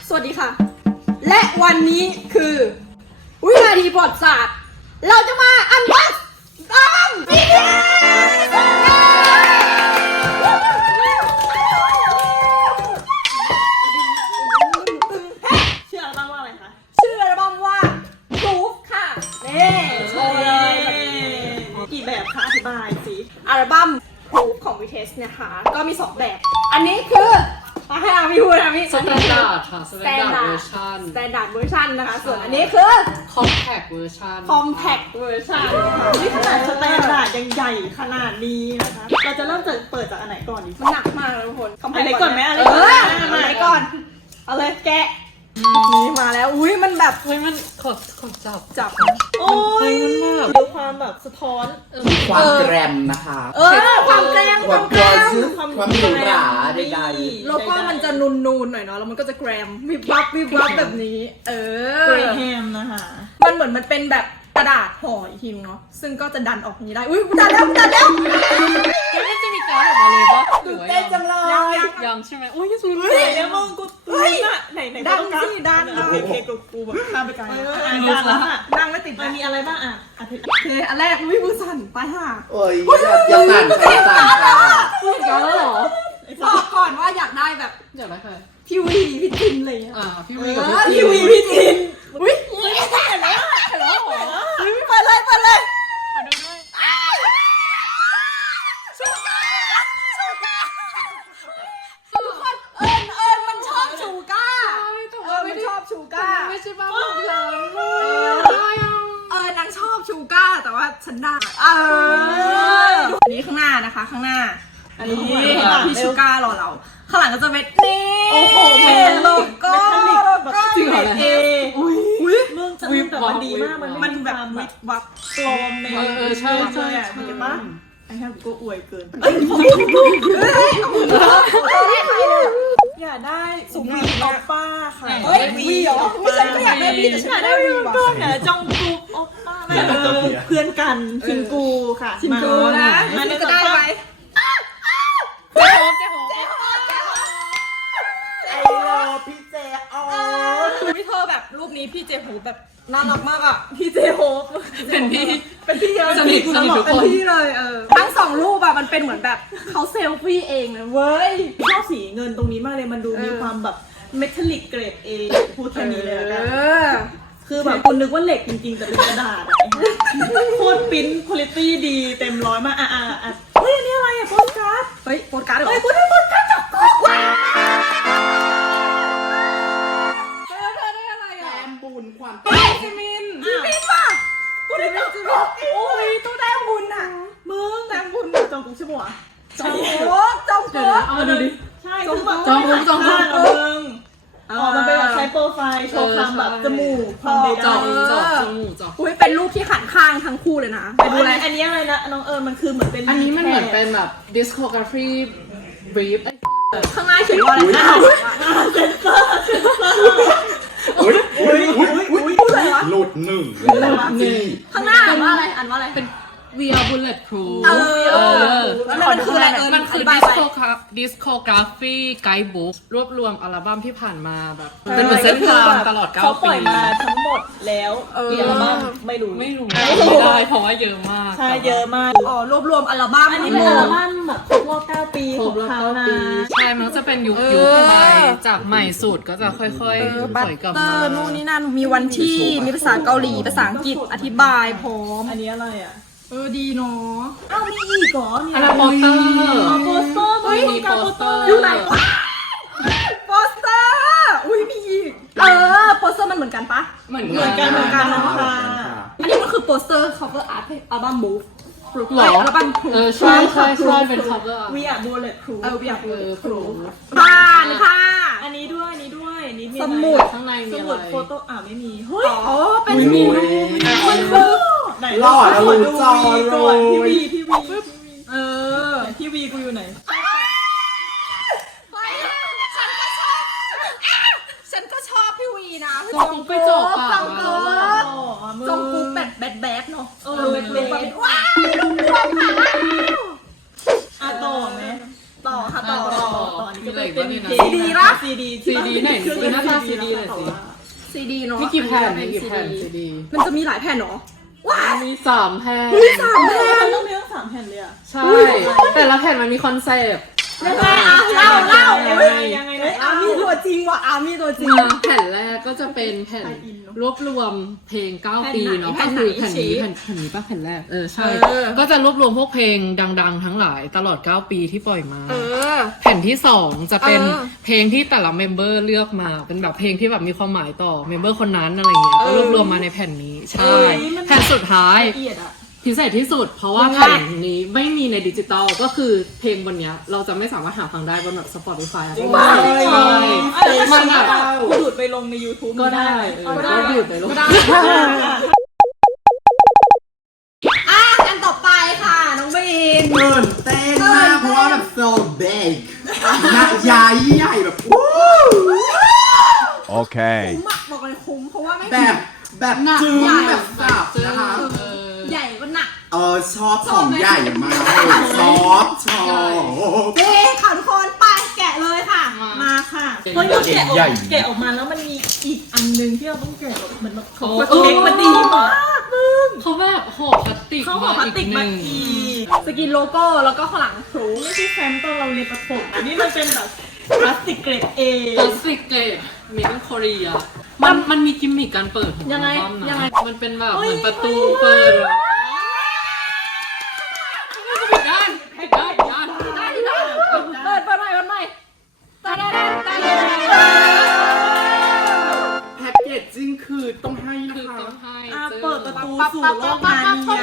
สวัสดีค่ะและวันนี้คือวินาทีประวัติศาสตร์เราจะมาอันบ็อกซ์อัลบั้มBTS ชื่ออัลบั้มว่าอะไรคะชื่ออัลบั้มว่า Proof ค่ะนี่โชว์เลยกี่แบบคะอธิบายสิอัลบั้ม Proof ของ BTS นะคะก็มี2แบบอันนี้คือมาให้อาพี่พูดนะพี่ Standard ค่ะ Standard version Standard version นะคะส่วนอันนี้คือ Compact version Compact version นี่ขนาดสแตนดาร์ดยังใหญ่ขนาดนี้นะคะเราจะเริ่มจากเปิดจากอันไหนก่อนดีมันหนักมากเลยทุกคนอะไรก่อนไหมอะไรอะไรก่อนเอาเลยแกะนี่มาแล้วอุ้ยมันแบบเฮ้ยมันขอจับโอ้ยมันแบบดูความแบบสะท้อนความแกรมนะคะความแกล้งความกรอซึความหรูหราใดโลโก้มันจะนูนๆหน่อยเนาะแล้วมันก็จะแกรมวิบวับวิบวับแบบนี้เกรแฮมนะคะมันเหมือนมันเป็นแบบกระดาษห่ออีกทีนึงเนาะซึ่งก็จะดันออกนี้ได้อุ้ยดันแล้วยังไม่จะมีการ์ดออกมาเลยปะหรือว่าเต้นจังเลยยังใช่ไหมโอ้ยยังสุดเลเฮ้ยยแล้วมึงกูน่ะไหนดันสิดันเพลกูแบบข้ามไปไกลดันแล้วอ่ะนั่งไม่ติดมันมีอะไรบ้างอ่ะโอเคอันแรกอุ้ยมือสั่นไปห่าๆโอ้ยอย่าสั่นค่ะอย่าสั่นค่ะพูดกันแล้วเหรอบอกก่อนว่าอยากได้แบบอยากได้ใครพี่วีพี่จินเลยอะพี่วีกับพี่วีพี่จินอุ้ยเห็นแล้วเฮ้ยเปิดเลยขอดูด้วยทุกคนมันชอบชูก้ามันชอบชูก้าไม่ใช่บ้าของฉันนางชอบชูก้าแต่ว่าฉันได้อันนี้ข้างหน้านะคะข้างหน้าอันนี้พี่ชูก้ารอเราข้างหลังก็จะเป็นนี่โอ้โหเป็นโลโก้จริงเหรออุ้ยมึงจะวิบแบบมันดีมากมันแบบวิบวับปลอมในใช่เห็นปะไอ้แค่กูอวยเกินอย่าได้สุวีออปป้าค่ะวีเหรอไม่ใช่ก็อยากได้วีแต่ฉันอยากได้วีว่ะก็เนี่ยจองกูออปป้าเพื่อนกันชินกูค่ะชิมดูนะมันจะได้ไหมเจ๊โฮปไอ้รอพี่เจอ๋อพี่เธอแบบรูปนี้พี่เจโฮปแบบน่ารักมากอ่ะพี่เจโฮปเป็นพี่เยอะสนิททุกคนเป็นพี่เลยทั้ง2รูปอะมันเป็นเหมือนแบบเขาเซลฟี่เองเลยเว้ยชอบสีเงินตรงนี้มากเลยมันดูมีความแบบเมทัลลิกเกรด A พูดแค่นี้เลยแล้วคือแบบคุณนึกว่าเหล็กจริงๆแต่เป็นกระดาษโคตรปิ้นคุณภาพดีเต็มร้อยมากเฮ้ยอันนี้อะไรอะโปสการ์ดเฮ้ยโปสการ์ดเหรอเฮ้ยกูได้โปสการ์ดจากกูว้าวเธอได้อะไรแออ่ะมบุญความจิมินป่ะกูได้จิมินโอ้ยตู้แต้มบุญอ่ะมึงแต้มบุญจองกูใช่ปะวะจองโป๊ะเอามาดูดิใช่คือแบบจองกูมึงมันเป็นแบบใช้โปรไฟล์โชว์ความแบบจมูกความใดๆจมูกอุ้ยเป็นรูปที่ขันข้างทั้งคู่เลยนะไปดูอะไรอันนี้อะไรนะน้องมันคือเหมือนเป็นอันนี้มันเหมือนเป็นแบบ discography brief ข้างหน้าเขียนว่าอะไรนะอุ้ยหลุดหนึ่งเลยนะจีข้างหน้าอ่านว่าอะไรเป็น We are bulletproof แล้วมันคืออะไรมันคือ discography guidebook รวบรวมอัลบั้มที่ผ่านมาแบบเป็นเหมือนเส้นทางตลอด9 ปีเขาปล่อยมาทั้งหมดแล้วกี่อัลบั้มไม่รู้ไม่ได้เพราะว่าเยอะมากใช่เยอะมากรวบรวมอัลบั้มอันนี้เป็นอัลบั้มแบบครบรอบ9 ปีของเขานะใช่มันจะเป็นยุคไปจากใหม่สุดก็จะค่อยๆถอยกลับมานู่นนี่นั่นมีวันที่มีภาษาเกาหลีภาษาอังกฤษอธิบายพร้อมอันนี้อะไรอ่ะดีเนาะมีอีกเหรอเนี่ยอันนั้นโปสเตอร์โปสเตอร์มีการโปสเตอร์อยู่ไหนวะโปสเตอร์อุ้ยมีอีกโปสเตอร์มันเหมือนกันปะเหมือนกันนะคะอันนี้มันคือโปสเตอร์ cover art เพลงอัลบั้ม Move หรออัลบั้มใช่เป็น cover วีอาร์บูเลตครู we are proof บ้านค่ะอันนี้ด้วยนี่มีสมุดข้างในมีสอะมุดไรโฟโต้ไม่มีเฮ้ยเป็นมีรูมันคือไหนหล่อแล้วรู้จอก่อนพี่วีพี่วีกูอยู่ไหนฉันก็ชอบพี่วีนะจงไปจบอ่ะจงกุ๊กแบบแบดเนาะแบบว้าวต่อไหมต่อค่ะต่ออันนี้ก็เป็นเพลง CD ปะ CD ซีดีไหนดูหน้าตาซีดีหน่อยสิซีดีเนาะมีกี่แผ่นอัมีกี่แผ่นเป็ซีดีมันจะมีหลายแผ่นเนาะว้ามี3 แผ่น 3 แผ่นต้องมีตั้ง3 แผ่นเลยอ่ะใช่ แต่ละแผ่นมันมีคอนเซปต์ยังไงอ่ะเล่ายังไงอาร์มี่ตัวจริงว่ะอาร์มี่ตัวจริงแผ่นแรกก็จะเป็นแผ่นรวบรวมเพลง 9 ปีเนาะแผ่ก็นไหนคือแผ่นนี้แผ่นไหนแผ่นนี้ป่ะแผ่นแรกใช่เออก็จะรวบรวมพวกเพลงดังๆ ทั้งหลายตลอด 9 ปีที่ปล่อยมาเออแผ่นที่ 2 จะเป็นเออเพลงที่แต่ละเมมเบอร์เลือกมา เป็นแบบเพลงที่แบบมีความหมายต่อเมมเบอร์คนนั้นอะไรเงี้ย ก็รวบรวมมาในแผ่นนี้ ใช่ แผ่นสุดท้ายละเอียดอ่ะพิเศษที่สุด เพราะว่าแผ่นนี้ไม่มีในดิจิตอลก็คือเพลงบนเนี้ยเราจะไม่สามารถหาฟังได้บนแบบ Spotify จริงใช่มันแบบกูดูดไปลงใน YouTube ก็ได้ก็หยุดไปลงอันต่อไปค่ะน้องบีนตื่นเต้นมากเพราะว่าแบบ so big หน้าใหญ่ใหญ่แบบวู้ Okay. คุ้มอะบอกเลยคุ้มเพราะว่าไม่แบบจึ้งแบบสับนะคะใหญ่ก็หนักชอบของใหญ่มากชอบเย้ค่ะทุกคนไปแกะเลยค่ะมาค่ะเฮ้ยเราแกะออกมาแล้วมันมีอีกอันนึงที่เราต้องแกะออกเหมือนแบบเขาเล็กมันดีมากมึงเขาแบบห่อพลาสติกเขาห่อพลาสติกมาอีกสกินโลโก้แล้วก็ข้างหลังพลูไม่ใช่แฟ้มตอนเราเรียนประถมอันนี้มันเป็นแบบพลาสติกเกรด A พลาสติกเกรดเมดin Korea มันมีกิมมิคการเปิดของยังไงอัลบั้มนะยังไงมันเป็นแบบเหมือนประตูเปิดปิดได้ปิดได้ปิดได้ได้เปิดใหม่ตาได้แพ็กเกจจิ้งคือต้องให้นะคือคะต้องให้เปิดประตูสู่โลกมาเนี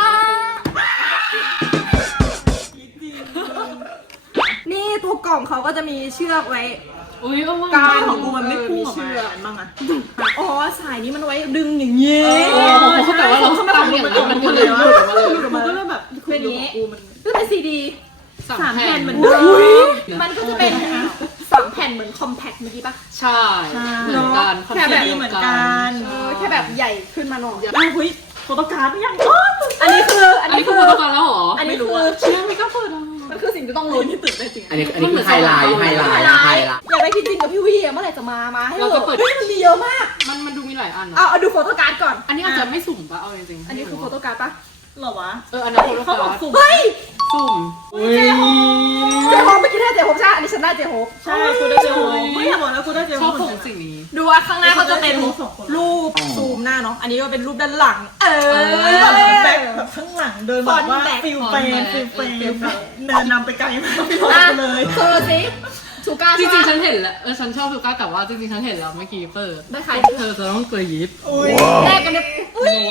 ยนี่ตัวกล่องเขาก็จะมีเชือกไว้อุ้ยเอามาการของกูมันไม่พุ่งออกมาบ้างอะอ๋อสายนี้มันไว้ดึงอย่างเงี้ยเขาแต่ว่าเราต้องตั้งอย่างนั้นมันก็เลยหลุดออกมาเลยมันก็เลยแบบเป็นอย่างงี้ก็เป็นซีดี 3 แผ่นเหมือนอุ้เดิมมันก็จะเป็น3 แผ่นเหมือนคอมแพคเมื่อกี้ปะใช่เหมือนกันแค่แบบเหมือนกันแค่แบบใหญ่ขึ้นมาหน่อยอ้าวเฮ้ยโฟโต้การ์ดไม่ยังอันนี้คืออันนี้คือโปรโตคอลแล้วเหรออันนี้คือเชื่อไม่ก็เปิดอ่ะมันคือสิ่งที่ต้องลุ้ลุ้นนที่ตื่นได้จริงอันนี้คือไฮไลท์อยากได้พี่จินกับพี่วีอะเมื่อไหร่จะมาให้เราจะเปิดเฮ้ยมันมีเยอะมากมันดูมีหลายอันเอาดูโฟโต้การ์ดก่อนอันนี้อาจจะไม่สุ่มปะเอาจริงๆอันนี้คือโฟโต้การ์ดปะเหรอวะอันนั้นโปรโตคเขาอลบอกสุ่มเฮ้ยสุ่มเจโฮปเมื่อกี้ได้เจโฮปใช่ อันนี้ฉันได้เจโฮปใช่กูได้เจอไม่อยากบอกนะกูได้เจอชอบของสิ่งนี้ดูว่าข้างหน้าเขาจะเป็นรูปซูมหน้าเนาะ อันนี้ก็เป็นรูปด้านหลังแบ็คแบบข้างหลังเดินแบบว่าฟิลแฟนแบบเดินนำไปไกลมากไม่รอดเลยคือสิชูก้าจใช่ริงๆปะฉันเห็นแล้วฉันชอบซูก้าแต่ว่าจริงๆ ฉันเห็นแล้วเมื่อกี้เปิดได้ใครเธอจะต้องกรี๊ดอุ้ยแรกกันเนี่ยอุ้ย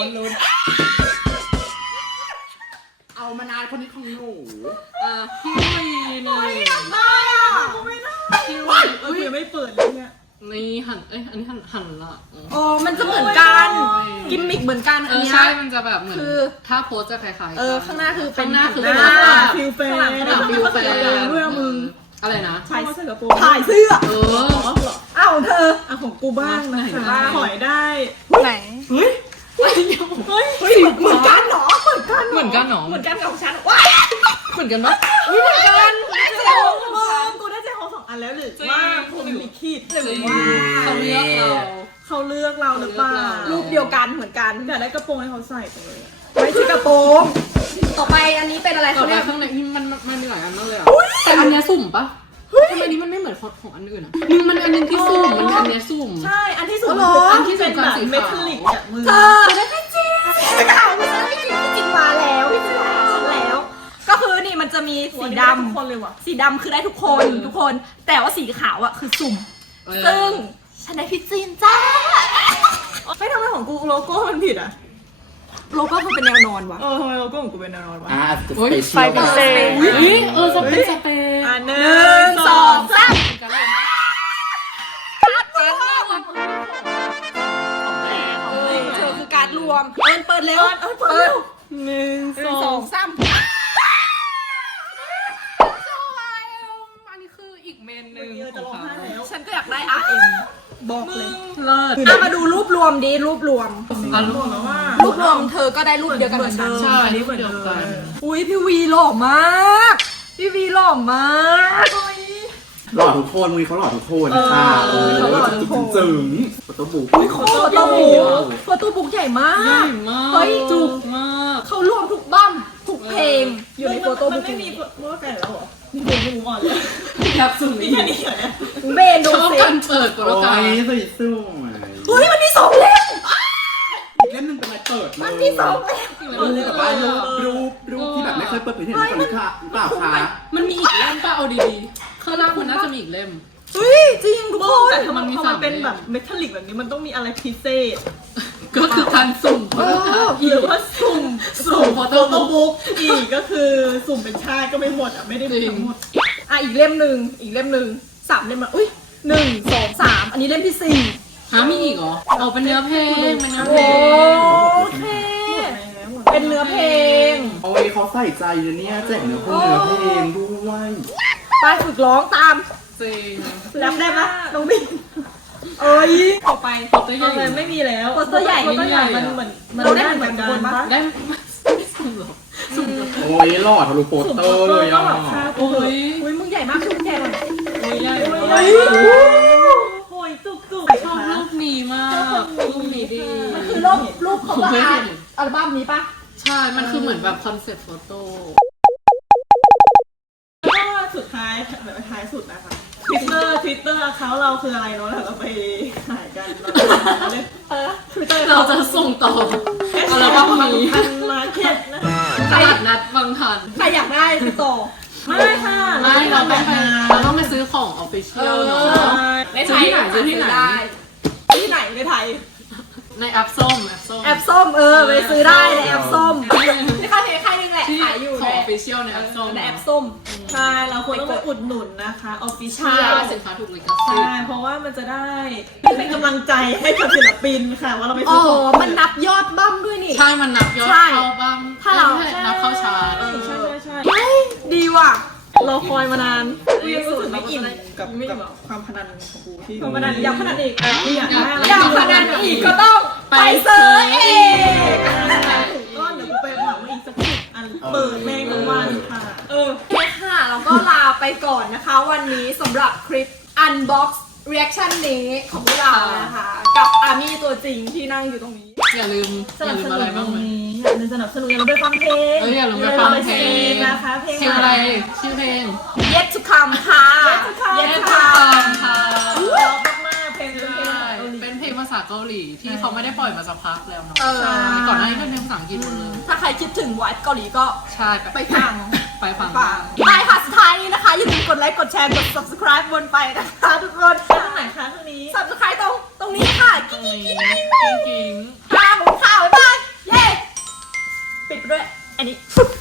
เอามานานคนนี้ของหนูพี่วีนี่ได้อ่ะไม่ได้กูยังไม่เปิดเลยเนี่ยนี่หันอันนี้หันละอ๋อ มันจะเหมือนกัน กิมมิกเหมือนกันอันเนี้ยใช่มันจะแบบเหมือนคือถ้าโพสจะคล้ายๆข้างหน้าคือเป็นข้างหน้าคือฟิลแฟนฟิลแฟนด้วยมึงอะไรนะใช่ใส่กระโปรงถ่ายเสื้อ อ้าวเธออ่ะของกูบ้างนะคะถอยได้ไหนเฮ้ยเหมือนกันเหรอ เหมือนกันเหมือนกันเหรอเหมือนกันกับฉันว้ายเหมือนกันปะเหมือนกันเจโฮกูได้เจโฮ2 อันแล้วหรือว่าผมลิขิตหรือว่าเขาเลือกเราเขาเลือกเราหรือเปล่ารูปเดียวกันเหมือนกันอยากได้กระโปรงให้เขาใส่เลยไม่ใช่กระโปรง ต่อไปอันนี้เป็นอะไรต่อเขาไปเรียกข้างในมันมีหลายอันมากเลยอ่ะแต่อันเนี้ยสุ่มปะทำไมนี้มันไม่เหมือนของอันอื่นอ่ะมันอันนึงที่สุ่มมันอันเนี้ยสุ่มใช่ อันที่สุดอันที่สุดเป็นแบบสีขาวเมทัลลิกอะมือเธอได้พี่จินไม่เอาไม่ใช่พี่จินมาแล้วพี่จินมาแล้ว ก็คือนี่มันจะมีสีดทุกคนเลยว่ะำสีดำคือได้ทุกคนทุกคน แต่ว่าสีขาวอะคือสุ่ม ซึ่งฉันได้พี่จินจ้าไม่ทำไมของกูโลโก้มันผิดอ่ะโลโก้คือเป็นแนวนอนวะทำไมโลโก้ของกูเป็นแนวนอนวะสเปเชียลพิเศษสเปนสเปน 1 2 3 เธอคือการรวมเปิดเร็วเปิด 1 2 สามอันนี้คืออีกเมนหนึ่งจะร้องไห้แล้วฉันก็อยากได้ RM บอกเลยเลิศมาดูรูปรวมดิรูปรวมบอกแล้วว่ารูปรวมเธอก็ได้รูปเดียวกันกับฉันใช่อันนี้เหมือนเดิมอุ้ยพี่วีหล่อมาก พี่วีหล่อมากหล่อทุกคนมือเขาหล่อทุกคนค่ะเขาหล่อทุกคนจึงโฟโต้บุ๊กโฟโต้บุ๊กโฟโต้บุ๊กใหญ่มากใหญ่มากเฮ้ยจุกมากเขารวมทุกบั้มทุกเพลงอยู่ในโฟโต้มับุ๊นกไม่มีว่าแฟนแล้วเหรอมีเพลงไม่รู้อ่อนเลยแบบสุ่มมีอีกแค่นี้เหรอเนี่ยเบนดูชอบสิการเปิดตัวโอ้แล้วกันยสวยสวยเฮ้ยมันมี2 เล่มอีกเล่มนึงเป็นอะไรเปิดเลยมันมี2 เล่มรูปแบบว่ารูปที่แบบไม่เคยเปิดเผยเห็นในค่ะเปล่าคะมันมีอีกเล่มป่ะเอาดีๆข้างล่างมันน่าจะมีอีกเล่มเฮ้ยจริงทุกคนแต่ถ้ามันมันมีพอมันสามเป็นเล่มแบบเมทัลลิกแบบนี้มันต้องมีอะไรพิเศษก็คือการสุ่มหรือว่าสุ่มสุ่มโฟโฟโต้โต้บุ๊กบุ๊กอีกก็คือสุ่มเป็นชาติก็ไม่หมดอ่ะไม่ได้จริงทั้งหมดอ่ะอีกเล่มหนึ่ง3 เล่มละอุ้ย1 2 3อันนี้เล่มที่4 หามีอีกเหรอเอาเป็นเนื้อเพลงเป็นเนื้อเพโอลงเคหมดเป็นเนื้อเพลงโอ้ยเขาใส่ใจนะเนี่ยแจกเนื้อเพลงด้วยไปฝึกร้องตามจริงแรปได้ปะน้องบิ๊กเอ้ยต่อไปโฟโต้ใหญ่อะไรไม่มีแล้วโปสเตอร์ใหญ่โปสเตอร์ใหญ่มันเหมือนมันเราได้ได้เหเหมืมืออน นกักัน นปะปะได้ไม่สุ่มหรอกสุ่มหรอโอ้ยหล่อทะลุโปสเตอร์เลยก็อ่ะแบบชาติโอ้ยอุ้ยมึงใหญ่มากชุดแกหน่อยโอ้ยใหญ่มากเฮ้ยโอ้ยจุกจุกชอบรูปนี้มากรูปนี้ดีมันคือรูปของอัลบั้มนี้ปะใช่ มันคือเหมือนแบบคอนเซ็ปต์โฟโต้ก็สุดท้ายแบบท้ายสุดนะคะทวิตเตอร์เขาเราคืออะไรเนาะเราไปหายกันเราเลยทวิตเตอร์เราจะส่งต่ออัลบั้มนี้ทันมาร์เก็ตนะตลาดนัดบางทันใครอยากได้ติดต่อไม่ค่ะไม่เราต้องไปซื้อของออฟฟิเชียลเนาะในซื้อที่ไหนซื้อที่ไหนที่ไหนในไทยในแอปส้มแอปส้มไปซื้อได้ในแอปส้มในคาเฟ่ใครนึงแหละที่ขายอยู่ขในองออฟฟิเชียลในแอปส้มในแอปส้มใช่เราควรต้องไปอุดหนุนนะคะออฟฟิเชีใช่ยลสินค้าถูกลิขสิใช่ทธิ์เพราะว่ามันจะได้เป็นกำลังใจให้กับศิลปินค่ะว่าเราไปอ๋ซื้ออของมันนับยอดบั้มด้วยนี่ใช่ มันนับยอดใช่เข้าบ้างถ้าเรานับเข้าชาร์ตใช่ใช่เฮ้ยดีว่ะเราคอยมานานกูยังรู้สึกไม่อิ่มกับความพนันของกูที่ความพนันอยากพนันอีกอยากได้อะไรอยากพนันอีกก็ต้องไปซื้อเองก็เดี๋ยวกูไปเหมาอีกสัก10 อันเปิดแม่งทั้งวันค่ะโอเคค่ะแล้วก็ลาไปก่อนนะคะ วันนี้สำหรับคลิป unbox reaction นี้ของพวกเรานะคะ กับอามี่ตัวจริงที่นั่งอยู่ตรงนี้อย่าลืมสนับสนุอะไรนตบ้ารง งไหมนี้อย่าลืมสนับสนุนอย่าลืมไปฟังเพลงอย่าลืมไปฟังเพลงนะคะเพลงเพลงอะไร ชื่อเพลง Yet to come ค่ะ Yet to come Yet to ตาม come ค่ะชอบมากๆเพลงใช่เป็นเพลงภาษาเกาหลีที่เขาไม่ได้ปล่อยมาสักพักแล้วเนาะเออก่อนหน้านี้เป็นเพลงภาษาอังกฤษหมดเลยถ้าใครคิดถึงวัดเกาหลีก็ใช่ไปฟังไปฟังได้ค่ะสุดท้ายนี้นะคะ อย่าลืมกดไลค์กดแชร์กด subscribe บนไปนะคะทุกคนตรงไหนคะตรงนี้ subscribe ตรงนี้ค่ะตรกิ๊งกนี้กิ๊กจริงๆค่ะผมค่ะบ๊ายบาย เย้ ปิดไปด้วย อันนี้